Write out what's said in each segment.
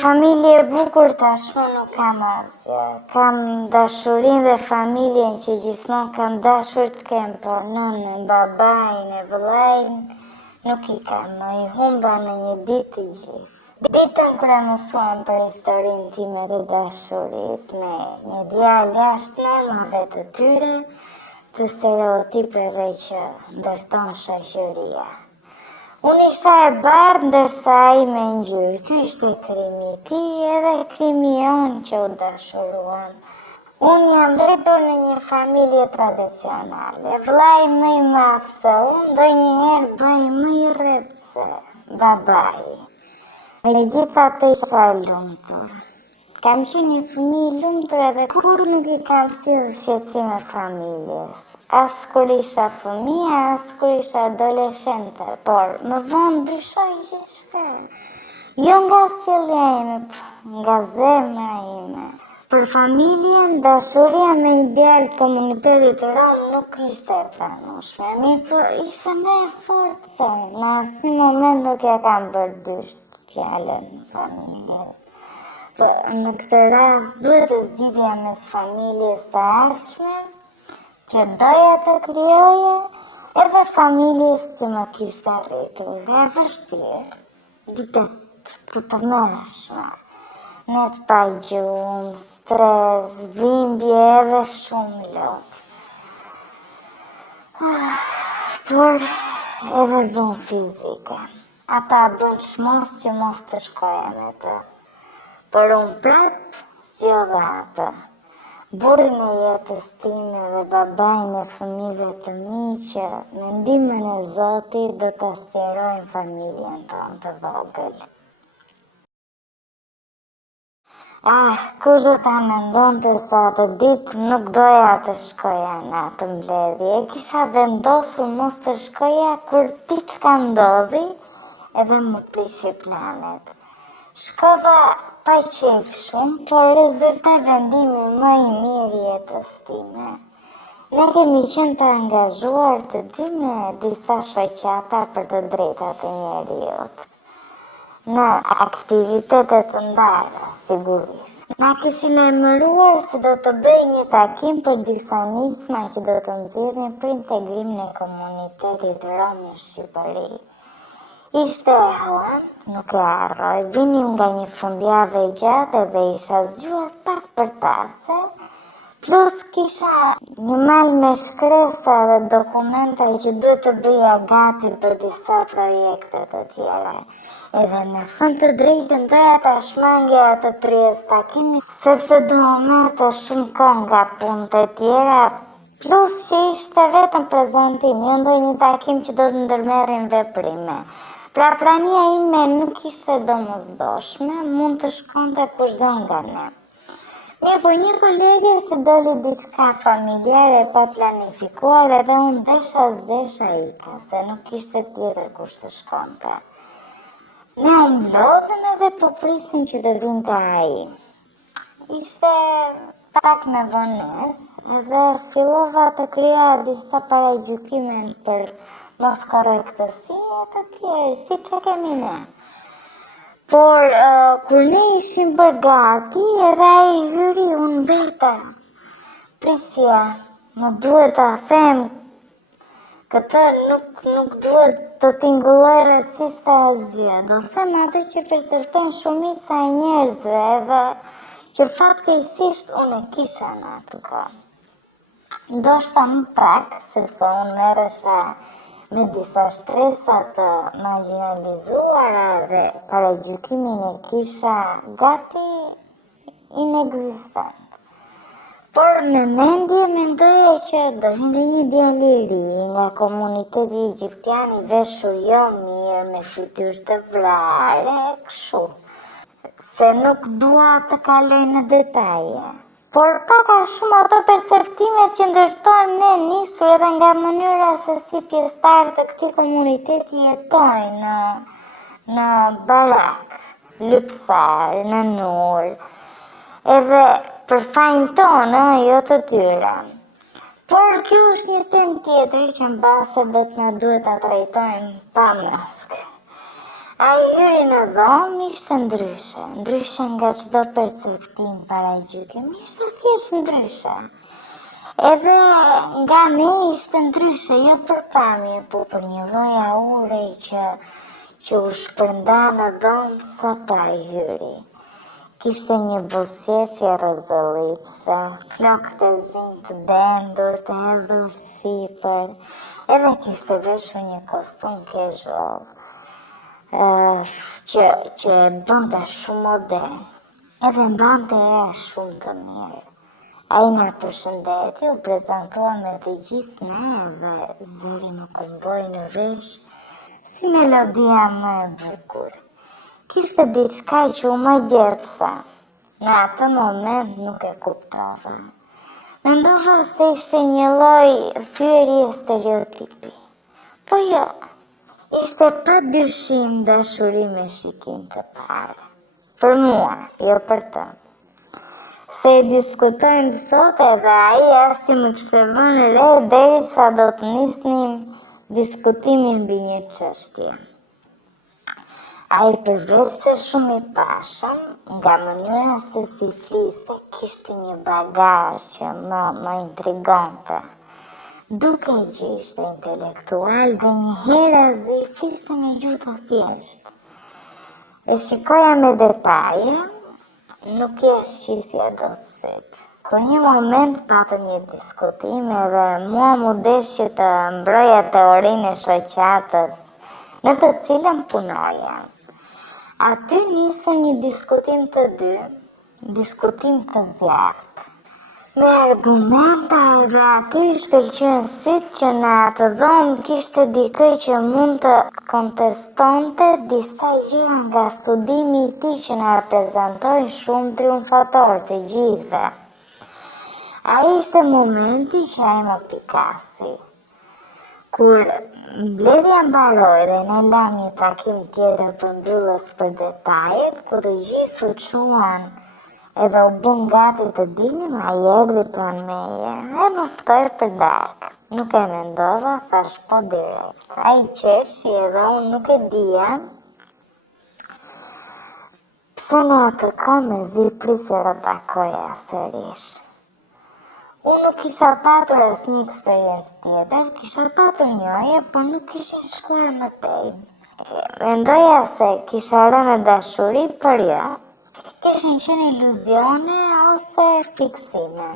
familje e bukur tashmë nuk kam asgjë. Kam dashurinë dhe familjen që gjithmonë kam dashur të kem, por nënën, babajnë e vëllajnë nuk i kam, i humba në një ditë të gjithë. Ditën kur e mësuam për historinë time të dashurisë me një djalë jashtë normave të tyre, të stereotipeve që ndërton shoqëria. Unë isha e bardhë ndërsa ai me ngjyrë. Ky ishte krimi i tij edhe krimi jonë që u dashuruam. Unë jam rritur në një familje tradicionale. Vllai më i madh se unë ndonjëherë bëj më i rrët se babai. Megjithatë isha e lumtur. Kam qenë një fëmijë i lumtur edhe kur nuk i kam sjellë shqetësime familjes. As kur isha fëmijë, as kur isha adoleshente, por më vonë ndryshoi gjithçka. Jo nga sjellja ime, nga zemra ime. Për familjen, dashuria me ideal komunitetit rom nuk ishte e pranueshme, mirë po ishte më e fortë se në asnjë moment nuk ja kam bërë dysh fjalën familjes. Po në këtë rast duhet të zgjidhja mes familjes së ardhshme që doja të krijoje edhe familjes që më kishte arritur. Dhe e vështirë, dite të mërshme, me të pa gjumë, stres, dhimbje edhe shumë lodhë. Por edhe dhunë fizike. Ata bën shmos që mos të shkoja me të. Por unë prapë zgjodha atë. Burrin e jetës time dhe babajnë e fëmijëve të mi që me ndihmën e Zotit do ta sqarojnë familjen tonë të vogël. Kur do ta mendonte se atë ditë nuk doja të shkoja në atë mbledhje. E kisha vendosur mos të shkoja kur diçka ndodhi edhe më prishi planet. Shkova pa qejf shumë, por rezultoi vendimi më i mirë i jetës time. Ne kemi qenë të angazhuar të dy me disa shoqata për të drejtat e njeriut. Në aktivitete të ndara, sigurisht. Na kishin emëruar se do të bëj një takim për disa nisma që do të nxjerrin për integrimin e komunitetit rom në Shqipëri. Ishte e hënë, nuk e harroj, vinim nga një fundjavë e gjatë dhe isha zgjuar pak për tace, plus kisha një mal me shkresa dhe dokumente që duhet të bëja gati për disa projekte të tjera. Edhe me thënë të drejtën doja ta shmangja atë tryez takimi, sepse do më merrte shumë kohë nga punët e tjera, plus që ishte vetëm prezantim, jo ndonjë takim që do të ndërmerrim veprime. Pra prania ime nuk ishte domosdoshme, mund të shkonte kushdo nga ne. Mirë po një kolege se doli diçka familjare pa planifikuar edhe unë desha s'desha ika, se nuk ishte tjetër kush të shkonte. Ne u mblodhëm edhe po prisim që të vinte ai. Ishte pak me vonesë edhe fillova të krijoja disa paragjykime për mos korrektësi e të tjerë, si që kemi ne. Por, kur ne ishim bërë gati, edhe ai hyri unë mbeta. Prisja, më duhet ta them, këtë nuk duhet të tingëlloj raciste asgjë. Do them atë që perceptojnë shumica e njerëzve edhe që fatkeqësisht unë e kisha në atë kohë. Ndoshta më pak, sepse unë merresha me disa shtresa të marginalizuara dhe paragjykimin e kisha gati inekzistent. Por me mendje mendoja që do hinde një djalë i ri nga komuniteti egjiptian i veshur jo mirë me fytyrë të vrare, kështu. Se nuk dua të kaloj në detaje. Por pak a shumë ato perceptimet që ndërtojmë ne nisur edhe nga mënyra se si pjesëtarët të këtij komuniteti jetojnë në barak, lypsar, në nur, edhe për fajin tonë, jo të tyre. Por kjo është një temë tjetër që mbase do të na duhet ta trajtojmë pa maskë. A i hyri në dhomë ishte ndryshe nga çdo perceptim para gjykimit, ishte thjesht ndryshe. Edhe nga ne ishte ndryshe, jo për pamje, po për një lloj aure që u shpërnda në dhomë sa pa i hyri. Kishte një buzëqeshje rrezullice, flokë të zinj të dendur, të hedhur sipër, edhe kishte veshur një kostum casual, që e bënte shumë modern, edhe mbante erë shumë të mirë. Ai na përshëndeti, u prezantua me të gjithë ne dhe zëri më këmboi në vesh si melodia më e bukur. Kishte diçka që u më gjepsa. Në atë moment nuk e kuptova. Mendova se ishte një lloj thyerje stereotipi. Po jo, ishte pa dyshim dashuri me shikim të parë. Për mua, jo për të. Se i diskutojmë sot edhe ai si më kishte vënë re derisa do të nisnim diskutimin mbi një çështje. Ai përveç se shumë i pashëm, nga mënyra se si fliste, kishte një bagazh që më intrigonte. Duke që ishte intelektual dhe njëherë azi fliste me gjuhë të thjeshtë. E shikoja me detaje, nuk e shqisja do të sytë. Kur një moment patëm një diskutim edhe mua mu desh që të mbroja teorinë e shoqatës në të cilën punoja. Aty nisën një diskutim të dy, diskutim të zjarrt. Me argumenta edhe aty shkëlqyen sytë që në atë dhomë kishte dikë që mund të kontestonte disa gjëra nga studimi i tij që na prezantoi shumë triumfator të gjithëve. Ai ishte momenti që ai më pikasi. Kur mbledhja mbaroi dhe ne lam një takim tjetër për mbylljes për detajet, ku të gjithë u çuan edhe u bën gati të dilnim, ai erdhi pranë meje e më ftoi për darkë. Nuk e mendova, thash po direkt. Ai qeshi edhe unë nuk e dija pse në atë kohë me zi prisi të takoja sërish. Unë nuk kisha patur asnjë eksperiencë tjetër, kisha patur njëje, por nuk kishin shkuar më tej. Mendoja se kisha rënë dashuri, por jo. Kishin qenë iluzione ose fiksime.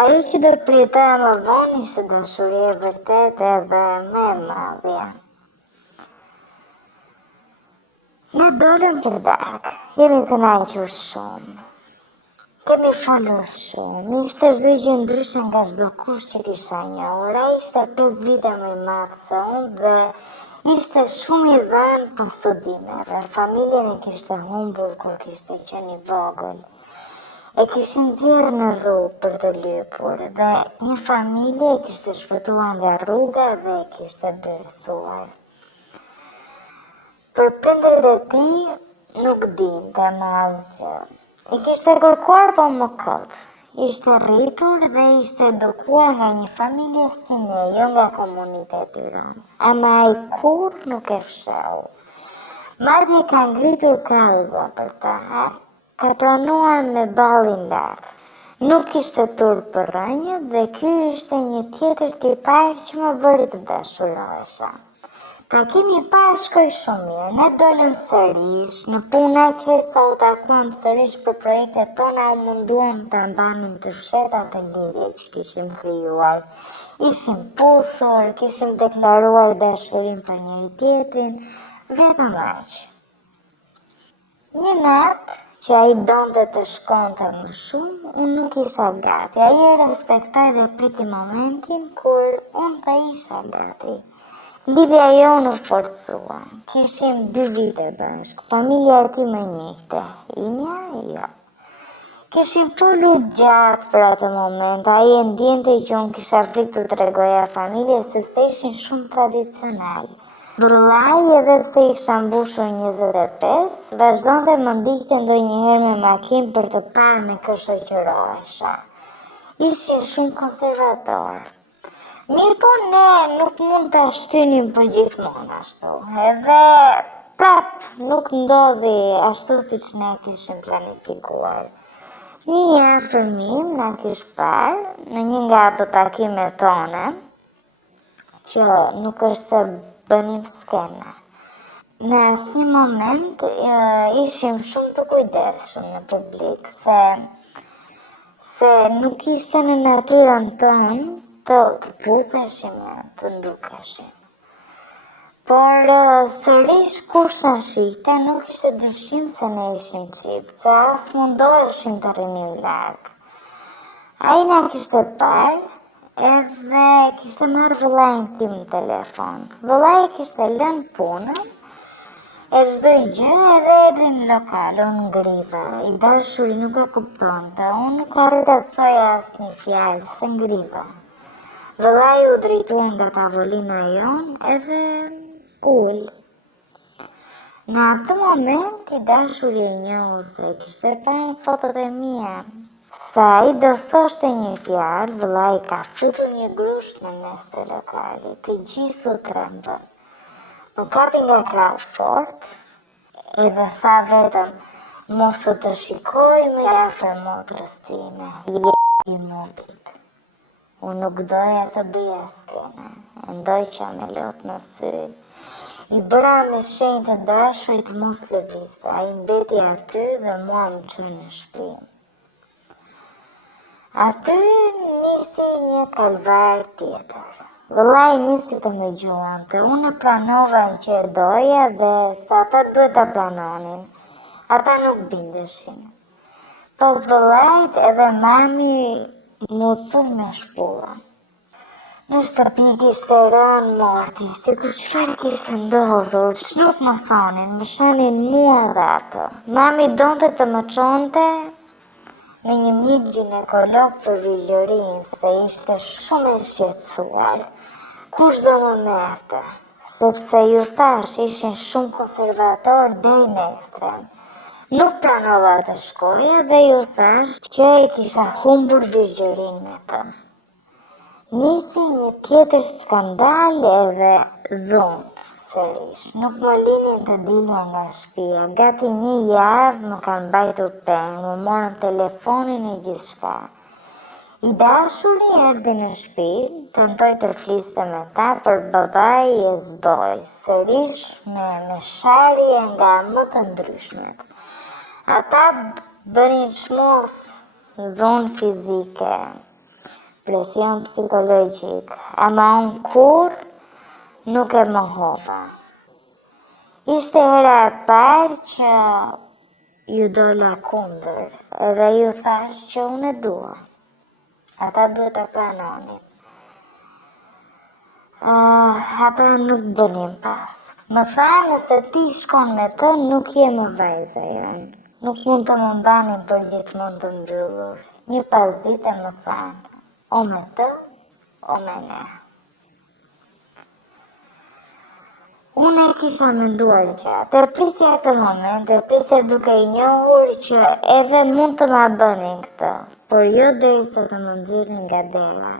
Ajo që do të përjetoja më vonë ishte dashuri e vërtetë edhe më e madhe. Ne dolëm për darkë, jemi kënaqur shumë. Kemi folur shumë, ishte çdo gjë ndryshe nga çdo kush që kisha njohur. Ai ishte 5 vite më i madh se unë dhe ishte shumë i dhënë për studimeve. Familjen e kishte humbur kur kishte qenë i vogël. E kishin nxjerrë në rrugë për të lypur dhe një familje e kishte shpëtuar nga rruga dhe e kishte bërësuar. Për prindërit e tij nuk dinte më asgjë. I kishte kërkuar po më kot. Ishte rritur dhe ishte edukuar nga një familje si ne, jo nga komuniteti rom. Ama ai kur nuk e fsheu. Madje ka ngritur kauza për ta, ka pranuar me ballin lart. Nuk kishte turp për rënjët dhe ky ishte një tjetër tipar që më bëri të dashurohesha. Takimi i parë shkoi shumë mirë, ne dolëm sërish, në puna që sa u takuam sërish për projektet tona u munduam të mbanim të fsheta të lidhje që kishim krijuar. Ishim puthur, kishim deklaruar dashurinë për njëri tjetrin, vetëm aq. Një natë që ai donte të shkonte më shumë, unë nuk isha gati. Ai e respektoi dhe priti momentin kur unë të isha gati. Lidhja jonë u forcua. Kishim 2 vite bashkë. Familja e tij më njihte. Imja, jo. Kishim folur gjatë për atë moment. Ai e ndjente që unë kisha frikë të tregoja familjes sepse ishin shumë tradicional. Vëllai, edhe pse isha mbushur 25, vazhdonte më ndiqte ndonjëherë me makinë për të parë me kë shoqërohesha. Ishin shumë konservator. Mirë po ne nuk mund të shtynim për gjithmonë ashtu. Edhe Prap, nuk ndodhi ashtu si që ne kishim planifikuar. Një afërmim na kish parë në një nga ato takime tone, që nuk është se bënim skena. Në asnjë moment ishim shumë të kujdesshëm në publik, se nuk ishte në natyrën tonë të putheshim e të ndukeshim. Por sërish kur sa shite nuk ishte dyshim se ne ishim qift, se as mundoheshim të rrinim larg. Ai na kishte parë edhe kishte marrë vëllain tim në telefon. Vëllai kishte lënë punën e çdo gjë edhe erdhi në lokal, unë ngriva. I dashuri nuk e kuptonte, unë nuk arrita të thoja asnjë fjalë, se ngriva. Vëllai u drejtua nga tavolina jon edhe ul. Në atë moment i dashuri e njohu se kishte parë fotot e mia. Sa ai do thoshte një fjalë, vëllai ka futur një grusht në mes të lokalit, të gjithë u trembën. Më kapi nga krau fort, edhe tha vetëm, mos u të shikoj me afër motrës time, i mundit. Unë nuk doja të bëja skene, e ndoqa me lot në sy. I bëra me shenjë të dashurit mos lëvizte, ai mbeti aty dhe mua më çoi në shtëpi. Aty nisi një kalvar tjetër. Vëllai nisi të më gjuante, unë e pranova që e doja dhe sa ata duhet ta pranonin. Ata nuk bindeshin. Pas vëllait edhe mami mu sul me shpulla. Në shtëpi kishte rënë morti, sikur çfarë kishte ndodhur, që nuk më thonin, më shonin mua dhe ato. Mami donte të më çonte në një mik ginekolog për vigjorinë, se ishte shumë e shqetësuar. Kush do më merrte, sepse ju thash ishin shumë konservator deri në ekstrem. Nuk pranova të shkoja dhe ju thash që e kisha humbur vigjorinë me të. Nisi një tjetër skandal edhe dhunë sërish. Nuk më linin të dilja nga shtëpia. Gati një javë më kanë mbajtur peng, më morën telefonin e gjithçka. I dashuri erdhi në shtëpi, tentoi të fliste me ta, për babai e zboi, sërish me sharje nga më të ndryshmet. Ata bënin çmos, dhunë fizike, presion psikologjik, ama unë kur nuk e mohova. Ishte hera e parë që ju dola kundër, edhe ju thash që unë e dua. Ata duhet ta pranonin. Ata nuk bënin pas. Më tha, nëse ti shkon me të, nuk je më vajza jonë. Nuk mund të më mbani për gjithmonë të mbyllur. Një pasdite më thanë, o me të, o me ne. Unë e kisha menduar gjatë, e prisja atë moment, e prisja duke i njohur që edhe mund të ma bënin këtë, por jo derisa të më nxirrin nga dera,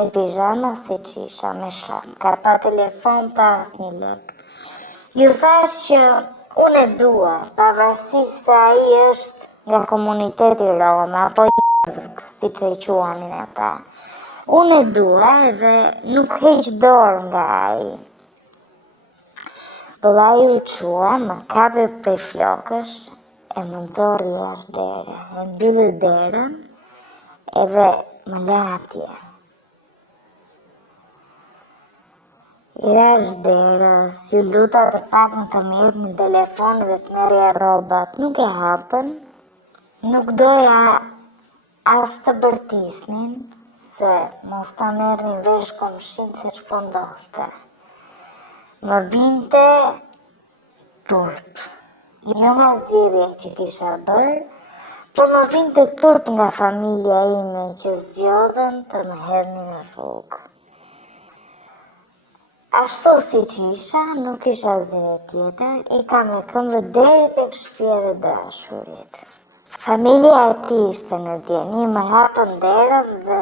e pijama si qisha me shok, ka pa telefon pa asnjë lek. Ju thash që unë e dua, pavarësisht se ai është nga komuniteti rom, apo si që i quanin ata. Unë e dua edhe nuk heq dorë nga ai. Vëllai u qua, më kapi prej flokësh, e më nxorri jashtë dere, e mbylli derën edhe më la atje. I rash derës, ju luta të pak në të mirë në telefon dhe të merrja rrobat, nuk e hapën, nuk doja as të bërtisnin, se mos ta merrnin vesh komshin se ç'po ndodhte. Më vinte turp, jo nga zgjedhja që kisha bërë, por më vinte turp nga familja ime që zgjodhen të më hedhnin në rrugë. Ashtu si që isha, nuk isha zgjidhje tjetër, ika me këmbë deri tek shtëpia e dashurit. Familja e tij ishte në dieni, më hapën derën dhe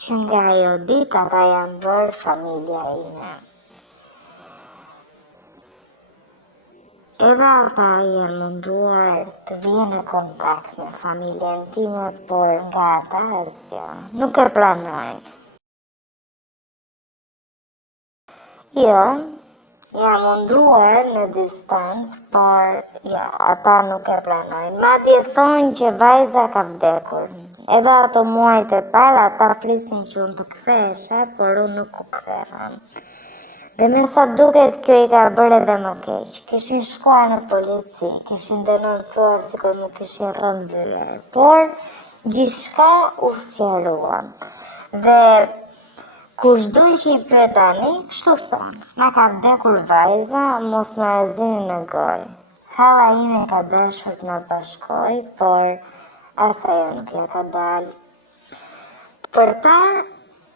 që nga ajo ditë ata janë bërë familja ime. Edhe ata janë munduar të vinë në kontakt me familjen time, por nga ata asgjë nuk e planojnë. Jo, jam munduar në distancë, por ja, ata nuk e planojnë. Madje thonë që vajza ka vdekur. Edhe ato muajt e parë ata prisnin që unë të kthehesha, por unë nuk u ktheva. Dhe me sa duket kjo i ka bërë edhe më keq. Kishin shkuar në polici, kishin denoncuar sikur më kishin rënë vëllai, por gjithçka u sqarua. Dhe kushdo që i pyet tani, kështu thonë, na ka vdekur vajza, mos na e zini në gojë. Halla ime ka dashur të na bashkoj, por asajo nuk ja ka dalë. Për ta,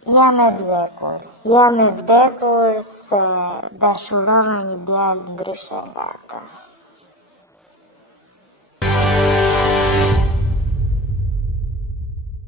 jam e vdekur. Jam e vdekur se dashurova një djalë ndryshe nga ata.